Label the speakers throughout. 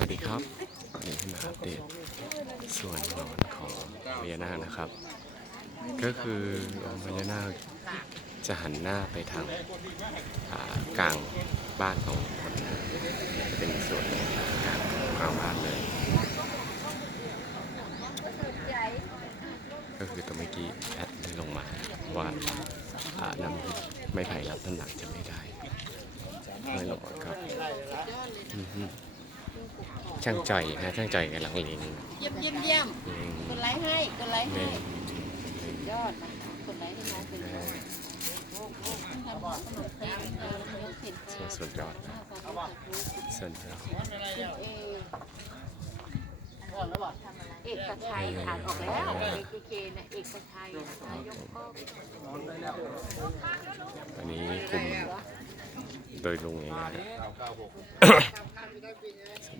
Speaker 1: วัสดีครับวันนี้มาอัปเดตส่วนหนอนของพญานาคนะครับ ก็คือองค์พญานาคจะหันหน้าไปทางกลางบ้านของคนนะจะเป็นส่วนกลางกลางบ้านเลย ก็คือตัวเมื่อกี้แอดได้ลงมาว่านำไม้ไผ่รับน้ำหนักจะไม่ได้ไม่หลงมาครับ ช่างจ่อยนะช่างจ่อยกำลังเล็ง
Speaker 2: เยี่ยมเยี่ยมเยี่ยม
Speaker 1: เล็ง
Speaker 2: กดไลค์ให้กดไลค์ให้
Speaker 1: เล็ง
Speaker 2: ยอดนะคะกดไลค์ให้น้องเป็นยอดทำขนมเค้กเออขนมเค้ก
Speaker 1: ส่วนสุดยอดนะส่วนยอด
Speaker 2: เอเอกชัยอ่านออกแล้วเอกเคเนี่ยเอกชัยนายกก็
Speaker 1: อันนี้กลุ่มโดยลุงเองนะฮะสุด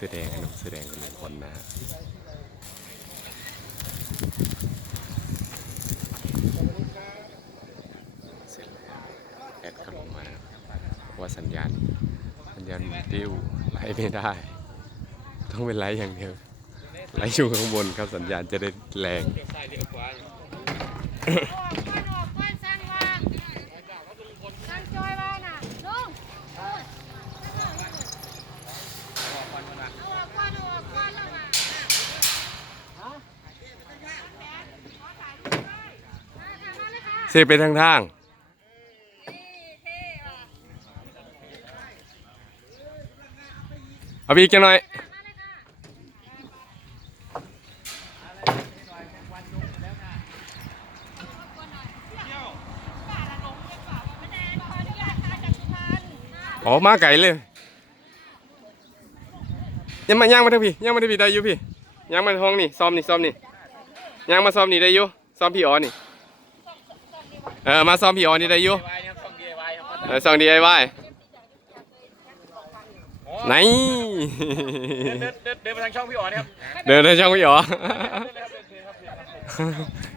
Speaker 1: สื้อแดงนมเสื้อแดงกับลุงพลนะฮะเสร็จแล้วแอดก็ลงมาว่าสัญญาณสัญญาณดิ้วไลฟ์ไม่ได้ ต้องเป็นไลฟ์อย่างเดียวไลฟ์อยู่ข้างบนครับสัญญาณจะได้แรง
Speaker 3: จอยไว้น่ะลุงเอา ออกก่อนเอาออกก่อนแล้วมา
Speaker 1: เสไปทางทางเอาไปอีกจังหน่อย อ๋อ มาไก่เลย ยังมาย่างมาทางพี่ย่างมาทางพี่ได้อยู่พี่ย่างมาท้องนี่ซ้อมนี่ซ้อมนี่ย่างมาซ้อมนี่ได้อยู่ซ้อมพี่อ๋อนี่เออมาซ้อมพี่อ๋อนี่ได้อยู่เออซ้อม DIY ไหน
Speaker 4: เดินเดินเดินไปทางช่องพี่อ๋อนะครับ
Speaker 1: เดินได้ช่างพี่อ๋อ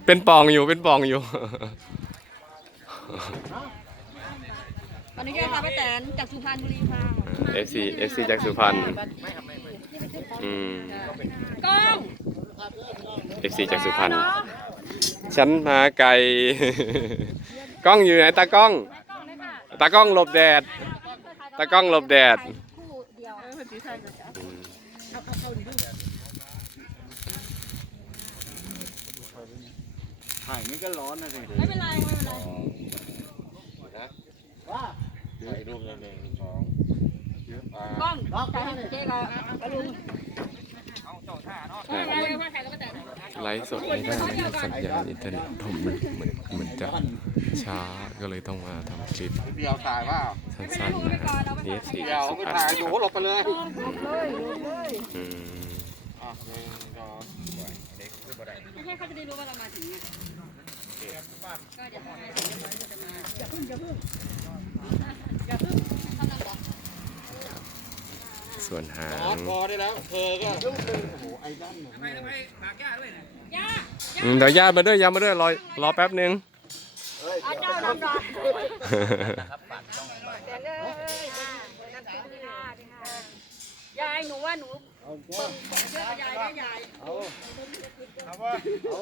Speaker 1: เป็นปองอยู่เป็นปองอยู่
Speaker 2: ตอนนี้ก็พาไปแตนจากสุพรรณบุรีค่ะ
Speaker 1: FC FC จากสุพรรณ อืม
Speaker 2: กล้อง
Speaker 1: FC จากสุพรรณฉันมาไกล กล้องอยู่ไหนตากล้องตากล้องหลบแดด ตากล้องหลบแดด
Speaker 3: คู่เดียว
Speaker 1: อืม
Speaker 4: ถ่ายนี่ก็ร้อนนะสิ
Speaker 2: ไม่เป็นไรไม่เป็นไร
Speaker 4: ถ่ายรูปเลยหนึ่งสองอ่าก
Speaker 2: ล้องถ่ายให้เจ๊ก็กระลุง
Speaker 1: ใช่ ไลฟ์สดไม่ได้สัญญาณอินเทอร์เน็ตผมมันเหมือนเหมือนจะช้าก็เลยต้องมาทำคลิป
Speaker 4: เดียวถ่ายว่า
Speaker 1: สั้นๆนะฮะ FC
Speaker 4: เดียว
Speaker 1: สุ
Speaker 4: ไป
Speaker 1: พรร
Speaker 4: ถ่าย
Speaker 1: ณ
Speaker 4: อยู่หลบไปเลย
Speaker 1: อืม
Speaker 4: อะหนึ่งสองเด็กขึ้นมาได้
Speaker 2: ไม่ใช่เขาจะได้รู้ว่าเรามาถึงไงก็เดี๋ยวให้เดี๋ยวมันจะมาอย่าพึ่งอย่าพึ่งอย่าพึ่ง
Speaker 1: ส่วนหา
Speaker 4: อ๋องพอได้แล้ว เธอก็โอ้โหไอ้ด้าน
Speaker 2: ย่า
Speaker 1: อืมเดี๋ยวญาติมาด้วยญาติมาด้วยรอรอแป๊บนึง
Speaker 2: อาเจ้าดำดำยายหนูว่าหนูเชื่อยายได้ยาย
Speaker 4: ครับว่าเอา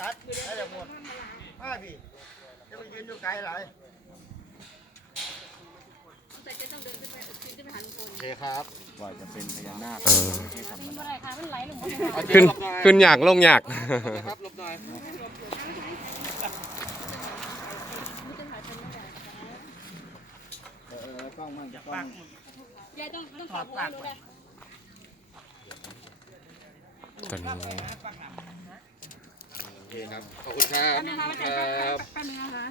Speaker 4: ตัดได้อย่างหมดมาพี่จะไปยืนอยู่ไกลหลาย
Speaker 2: แต่จะต้องเดินขึ้นไปขึ้นไปหาลุงพล
Speaker 4: โอ เคครับว่าจะเป็นพญานาค
Speaker 1: เออ
Speaker 2: เป็นอะไรคะมันไหลลงมา
Speaker 1: ขึ้นขึ้นอยากลงอยาก
Speaker 4: ครับหลบหน่อยเออเออกล้องมั่งกล้อง
Speaker 2: ยายต้องต้องขอพูดรู้เลย
Speaker 1: ตอนนี้
Speaker 4: โอเคครับ ขอบคุณครับ
Speaker 2: แป๊บนึงนะคะ
Speaker 4: ค
Speaker 2: แป๊
Speaker 4: รับ
Speaker 2: บนึงนะคะ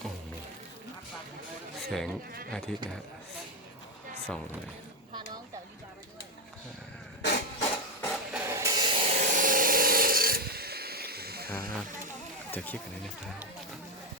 Speaker 1: โอ้โห แสงอาทิตย์นะฮะส่องเลยครับจะคลิปกันเลยนะครับ